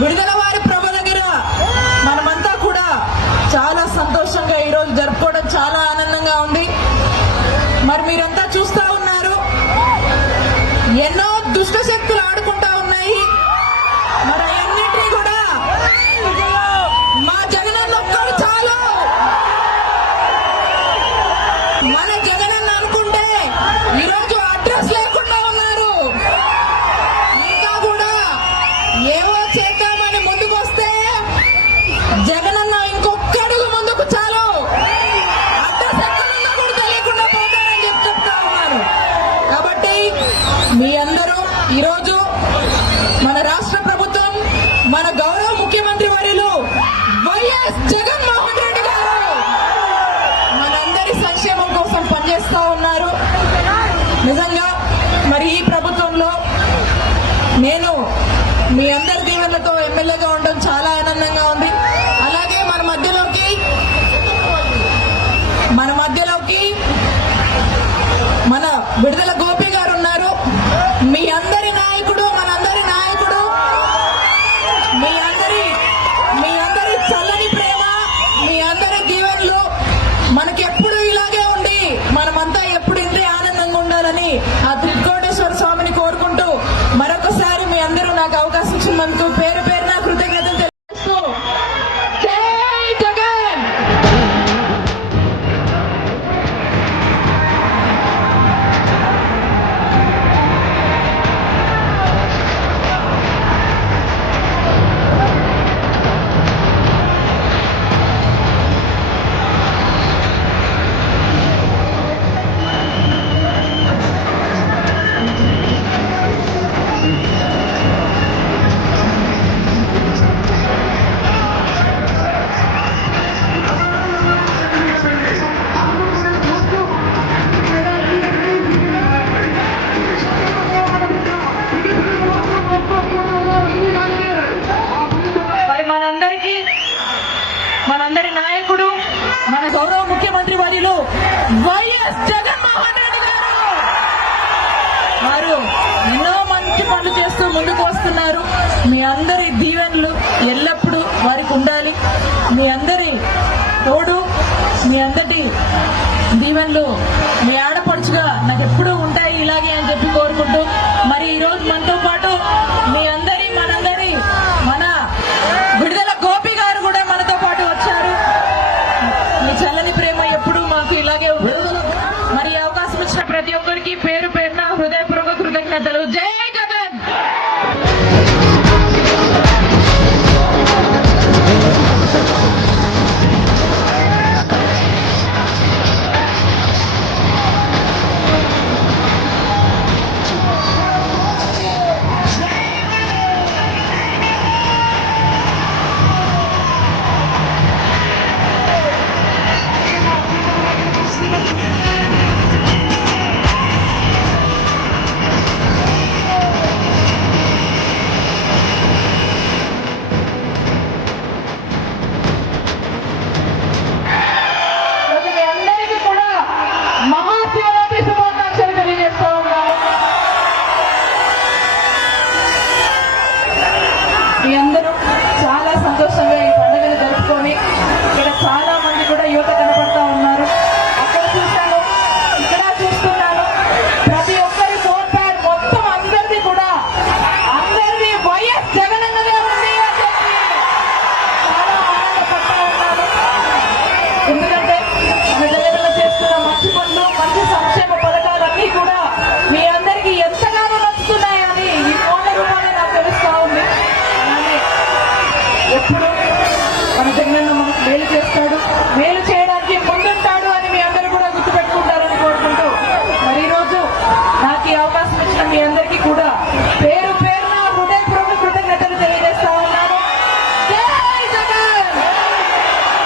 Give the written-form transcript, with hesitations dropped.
విడుదల వారి ప్రభ దగ్గర మనమంతా కూడా చాలా సంతోషంగా ఈరోజు జరుపుకోవడం చాలా ఆనందంగా ఉంది. మరి మీరంతా చూస్తా ఉన్నారు, ఎన్నో దుష్ట శక్తులు ఆడుకుంటా ఉన్నాయి. మరి అన్నింటినీ కూడా మా జగనన్న ఒక్కడు చాలు. మన జగనన్న అనుకుంటే ఈరోజు అడ్రస్ లేకుండా ఉన్నారు. ఇంకా కూడా ఏవో చేద్దామని ముందుకు వస్తే జగనన్న ఇంకొక అడుగు ముందుకు చాలు. అడ్రస్ ఎక్కడున్నా కూడా తెలియకుండా పోతారని చెప్తా ఉన్నారు. కాబట్టి మీ అందరూ ఈరోజు మన రాష్ట్ర ప్రభుత్వం, మన గౌరవ ముఖ్యమంత్రి వర్యులు వైఎస్ జగన్మోహన్ రెడ్డి గారు మనందరి సంక్షేమం కోసం పనిచేస్తా ఉన్నారు. నిజంగా మరి ఈ ప్రభుత్వంలో నేను మీ అందరి దీవెనలతో ఎమ్మెల్యేగా ఉండడం చాలా ఆనందంగా ఉంది. అలాగే మన మధ్యలోకి మన విడుదల గోపి గారు ఉన్నారు. మీ అందరి నాయకుడు, మనందరి నాయకుడు, మీ అందరి చల్లని ప్రేమ, మీ అందరి దీవెనలు మనకెప్పుడు ఇలాగే ఉండి మనమంతా ఎప్పుడు ఇంతే ఆనందంగా ఉండాలని ఆ త్రికోటేశ్వర స్వామిని కోరుకుంటూ మరొకసారి మీ అందరూ నాకు అవకాశం ఇచ్చినందుకు పేరు పేరున కృతజ్ఞతలు తెలియజేస్తూ జై జగన్. మనందరి నాయకుడు, మన గౌరవ ముఖ్యమంత్రి వర్యులు వైఎస్ జగన్మోహన్ రెడ్డి గారు వారు ఎన్నో మంచి పనులు చేస్తూ ముందుకు వస్తున్నారు. మీ అందరి దీవెనలు ఎల్లప్పుడూ వారికి ఉండాలి. మీ అందరి తోడు, మీ అందరి దీవెనలు మీ ఆడపడుచుగా నాకు ఎప్పుడూ ఉంటాయి ఇలాగే అని చెప్పి కోరుకుంటూ, మరి ఈరోజు మనతో పాటు మీ అందరి మన విడుదల గోపి గారు కూడా మనతో పాటు వచ్చారు. మీ చల్లని ప్రేమ ఎప్పుడు మాకు ఇలాగే ఉంటుంది. మరి అవకాశం ఇచ్చిన ప్రతి ఒక్కరికి పేరు పేరున హృదయపూర్వక కృతజ్ఞతలు. జై జగన్. మీ అందరూ చాలా సంతోషంగా ఈ పండుగను జరుపుకొని ఇక్కడ చాలా మంది కూడా యువత కనపడతా ఉన్నారు. అక్కడ చూశాను, ఇక్కడ చూస్తున్నాను. ప్రతి ఒక్కరి ఫోన్ ప్యాడ్ మొత్తం అందరిది వైఎస్ జగనన్నదే ఉంది అని చెప్పి చాలా ఆనందపడతా ఉన్నారు. ఎందుకంటే మన జగనన్న చేస్తున్న మంచి పనులు, మంచి సంక్షేమ పథకాలన్నీ కూడా మీ అందరికీ ఎంతగానో నచ్చుతున్నాయని ఈ ఫోన్ల రూపాన్ని నాకు తెలుస్తా ఉంది. ఎప్పుడు మన జగనన్న మనకు మేలు చేస్తాడు. మేలు